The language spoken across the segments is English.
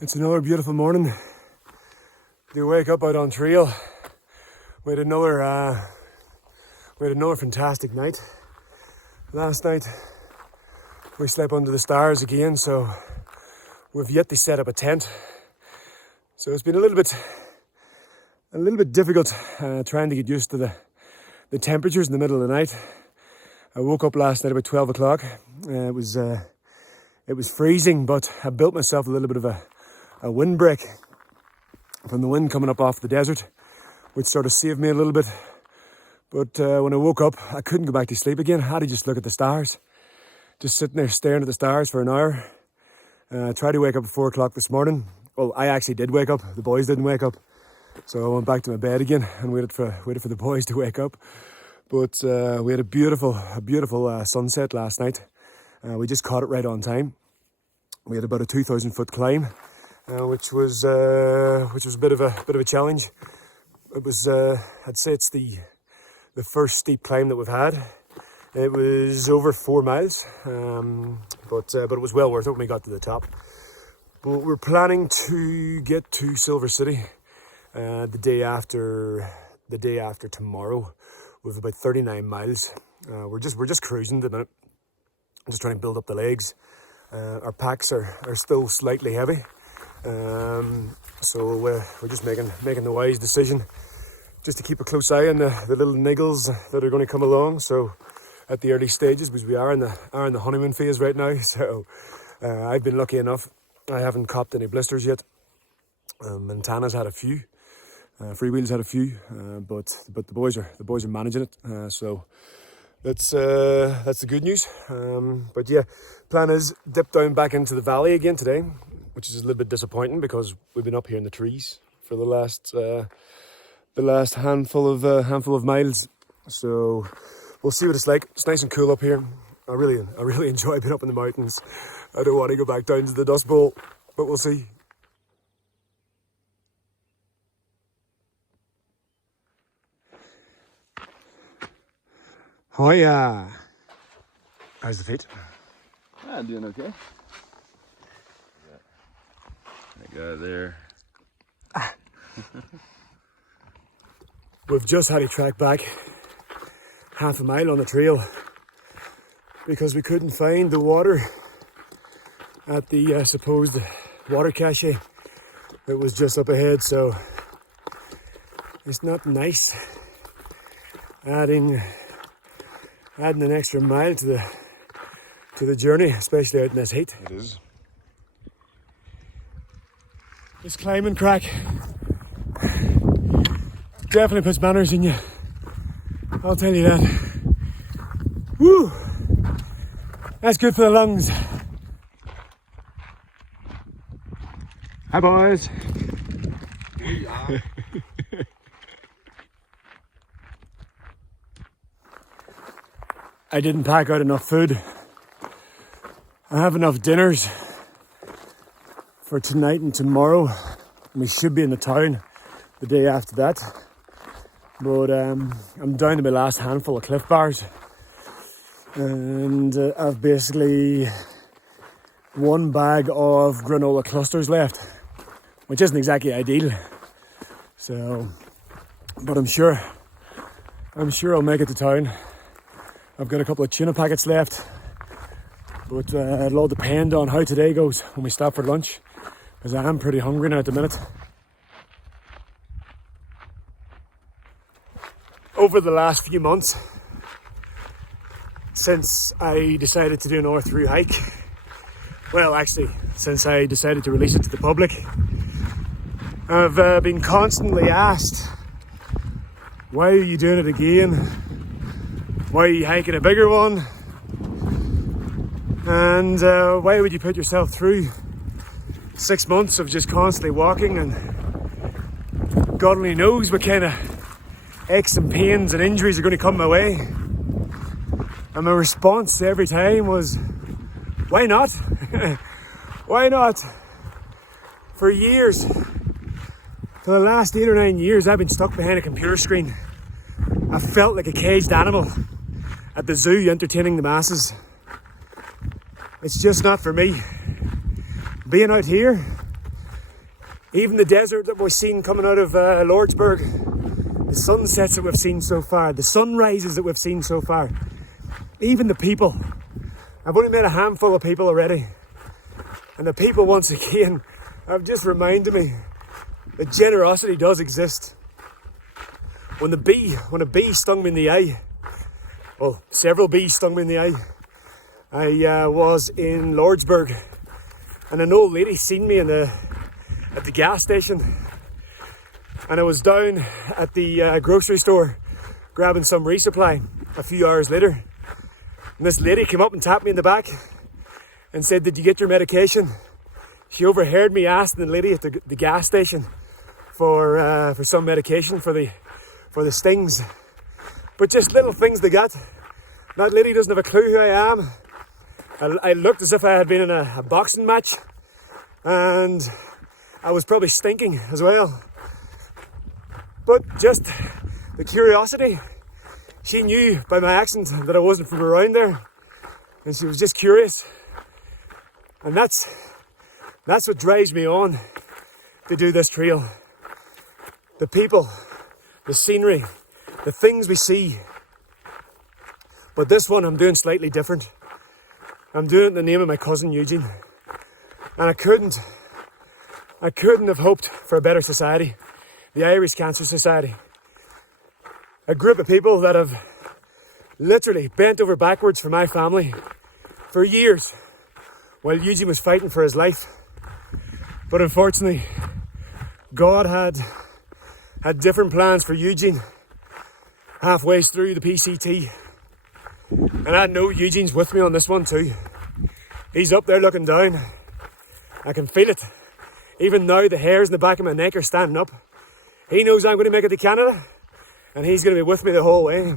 It's another beautiful morning. You wake up out on trail. We had another fantastic night. Last night we slept under the stars again, so we've yet to set up a tent. So it's been a little bit difficult trying to get used to the temperatures in the middle of the night. I woke up last night about 12 o'clock. It was freezing, but I built myself a little bit of a windbreak from the wind coming up off the desert, which sort of saved me a little bit. But when I woke up, I couldn't go back to sleep again. I had to just look at the stars. Just sitting there staring at the stars for an hour. I tried to wake up at 4 o'clock this morning. Well, I actually did wake up. The boys didn't wake up. So I went back to my bed again and waited for the boys to wake up. But we had a beautiful sunset last night. We just caught it right on time. We had about a 2,000 foot climb, which was a bit of a challenge. It was I'd say it's the first steep climb that we've had. It was over 4 miles, but it was well worth it when we got to the top. But we're planning to get to Silver City the day after tomorrow, with about 39 miles. We're just cruising at the minute. I'm just trying to build up the legs. Our packs are still slightly heavy, so we're just making the wise decision just to keep a close eye on the little niggles that are going to come along. So at the early stages, because we are in the honeymoon phase right now. So I've been lucky enough. I haven't copped any blisters yet. Montana's had a few. Freewheel's had a few, but the boys are managing it. So that's the good news. But yeah, plan is dip down back into the valley again today, which is a little bit disappointing because we've been up here in the trees for the last handful of miles. So we'll see what it's like. It's nice and cool up here. I really enjoy being up in the mountains. I don't want to go back down to the Dust Bowl, but we'll see. Hiya! How's the feet? I'm doing okay. I got it there. We've just had to track back half a mile on the trail because we couldn't find the water at the supposed water cache that was just up ahead. So it's not nice adding an extra mile to the journey, especially out in this heat. It is. This climbing crack definitely puts manners in you. I'll tell you that. Woo! That's good for the lungs. Hi boys. I didn't pack out enough food. I have enough dinners for tonight and tomorrow. We should be in the town the day after that. But I'm down to my last handful of Cliff Bars. And I've basically 1 bag of granola clusters left, which isn't exactly ideal. So, but I'm sure I'll make it to town. I've got a couple of tuna packets left, but it'll all depend on how today goes when we stop for lunch, because I am pretty hungry now at the minute. Over the last few months, since I decided to do an hour through hike, well actually since I decided to release it to the public, I've been constantly asked, why are you doing it again? Why are you hiking a bigger one? And why would you put yourself through 6 months of just constantly walking, and God only knows what kind of aches and pains and injuries are going to come my way? And my response every time was, why not? Why not? For years, for the last 8 or 9 years, I've been stuck behind a computer screen. I felt like a caged animal at the zoo entertaining the masses. It's just not for me. Being out here Even the desert that we've seen coming out of Lordsburg, the sunsets that we've seen so far, the sunrises that we've seen so far, even the people. I've only met a handful of people already. And the people, once again, have just reminded me that generosity does exist. When a bee stung me in the eye, well, several bees stung me in the eye. I was in Lordsburg, and an old lady seen me at the gas station, and I was down at the grocery store grabbing some resupply a few hours later, and this lady came up and tapped me in the back and said, "Did you get your medication?" She overheard me asking the lady at the gas station for some medication for the stings, but just little things they got. That lady doesn't have a clue who I am. I looked as if I had been in a boxing match, and I was probably stinking as well. But just the curiosity. She knew by my accent that I wasn't from around there, and she was just curious. And that's what drives me on to do this trail. The people, the scenery, the things we see. But this one I'm doing slightly different. I'm doing it in the name of my cousin Eugene. And I couldn't have hoped for a better society. The Irish Cancer Society. A group of people that have literally bent over backwards for my family for years while Eugene was fighting for his life. But unfortunately, God had different plans for Eugene halfway through the PCT. And I know Eugene's with me on this one too. He's up there looking down. I can feel it. Even now the hairs in the back of my neck are standing up. He knows I'm going to make it to Canada, and he's going to be with me the whole way.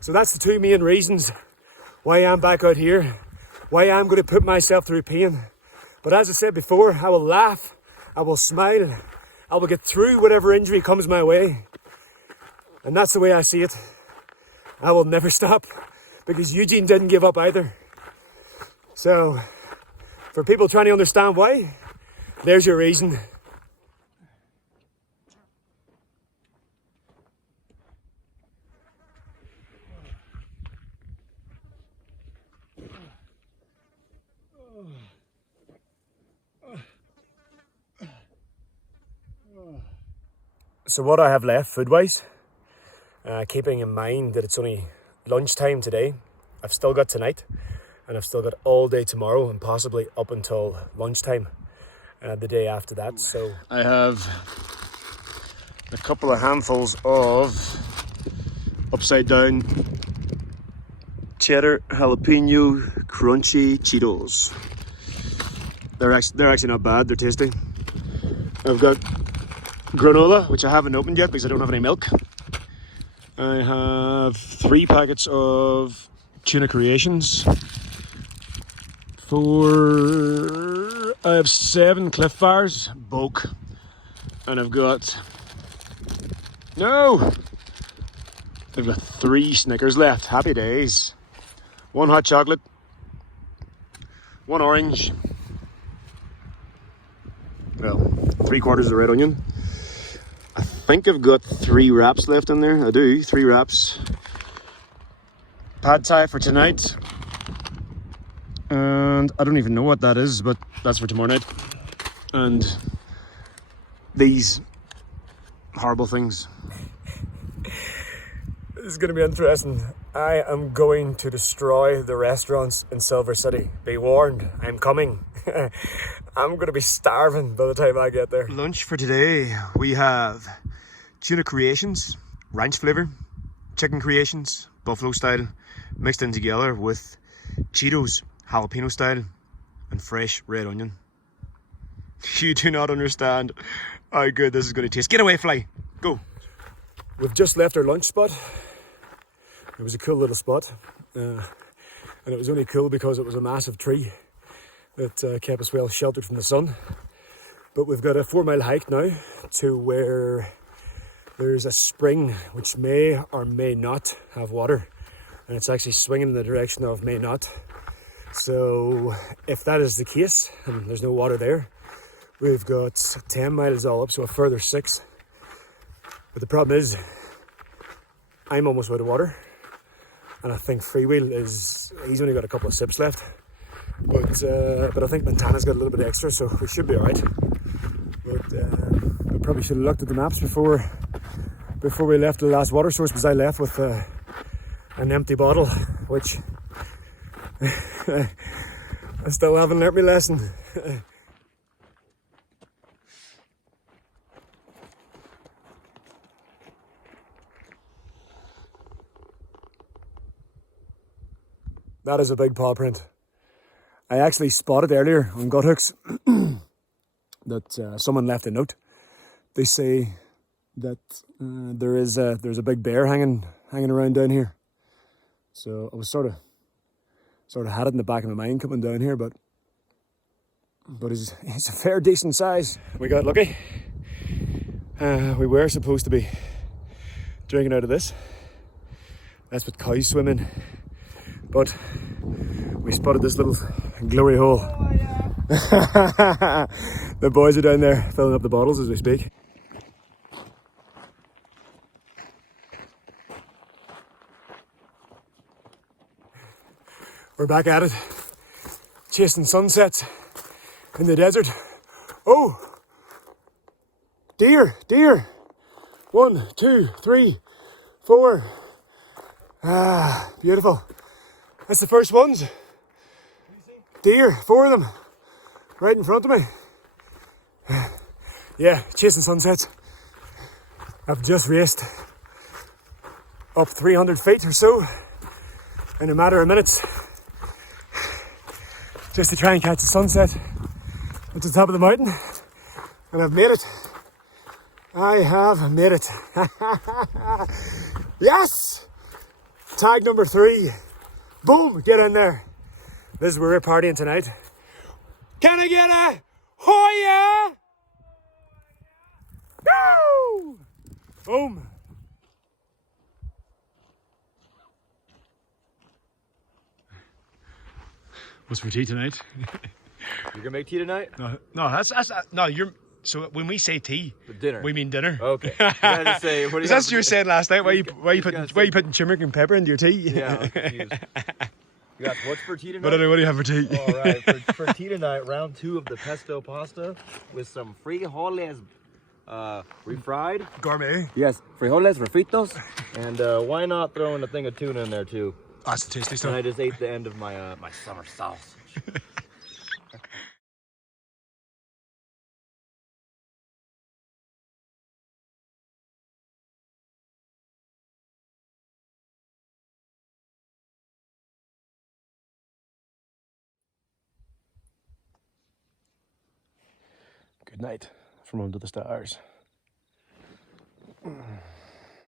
So that's the two main reasons why I'm back out here, why I'm going to put myself through pain. But as I said before, I will laugh, I will smile, I will get through whatever injury comes my way. And that's the way I see it. I will never stop, because Eugene didn't give up either. So, for people trying to understand why, there's your reason. So what I have left food-wise, keeping in mind that it's only lunchtime today, I've still got tonight, and I've still got all day tomorrow, and possibly up until lunchtime the day after that. So I have a couple of handfuls of upside down cheddar jalapeno crunchy Cheetos. They're actually not bad, they're tasty. I've got granola, which I haven't opened yet because I don't have any milk. I have 3 packets of tuna creations. I have 7 Cliff Bars, bulk. And I've got 3 Snickers left. Happy days. 1 hot chocolate, 1 orange, well, 3/4 of red onion. I think I've got 3 wraps left in there. I do, 3 wraps. Pad Thai for tonight. And I don't even know what that is, but that's for tomorrow night. And these horrible things. This is going to be interesting. I am going to destroy the restaurants in Silver City. Be warned, I'm coming. I'm going to be starving by the time I get there. Lunch for today, we have tuna creations, ranch flavour, chicken creations, buffalo style, mixed in together with Cheetos, jalapeno style, and fresh red onion. You do not understand how good this is going to taste. Get away, fly. Go. We've just left our lunch spot. It was a cool little spot. And it was only cool because it was a massive tree that kept us well sheltered from the sun. But we've got a 4-mile hike now to where there's a spring which may or may not have water. And it's actually swinging in the direction of may not. So if that is the case, and there's no water there, We've got 10 miles all up, so a further 6. But the problem is, I'm almost out of water. And I think Freewheel he's only got a couple of sips left. But I think Montana's got a little bit extra, so we should be alright. But I probably should have looked at the maps before we left the last water source, because I left with an empty bottle, which I still haven't learnt my lesson. That is a big paw print. I actually spotted earlier on gut hooks that someone left a note. They say that there's a big bear hanging around down here. So I was sort of had it in the back of my mind coming down here, but it's a fair decent size. We got lucky. We were supposed to be drinking out of this. That's with cows swimming. But we spotted this little glory hole. The boys are down there filling up the bottles as we speak. We're back at it, chasing sunsets in the desert. Oh, deer. 1, 2, 3, 4. Ah, beautiful. That's the first ones. Deer, 4 of them, right in front of me. Yeah, chasing sunsets. I've just raced up 300 feet or so in a matter of minutes, just to try and catch the sunset at the top of the mountain. And I've made it. I have made it. Yes! Tag number 3. Boom, get in there. This is where we're partying tonight. Can I get a Hoya? Woo! Boom. What's for tea tonight? You're gonna make tea tonight? No, that's no. You're so when we say tea, For dinner. we mean dinner. Okay. You gotta say, what do you That's have you were for- saying last night. Why you say- putting turmeric and pepper into your tea? Yeah, I'm confused. You got what's for tea tonight? What do you have for tea? All right, for tea tonight, round 2 of the pesto pasta with some frijoles refried. Gourmet. Yes, frijoles refritos. And why not throw in a thing of tuna in there too? That's the tasty And stuff. I just ate the end of my my summer sausage. Good night from under the stars.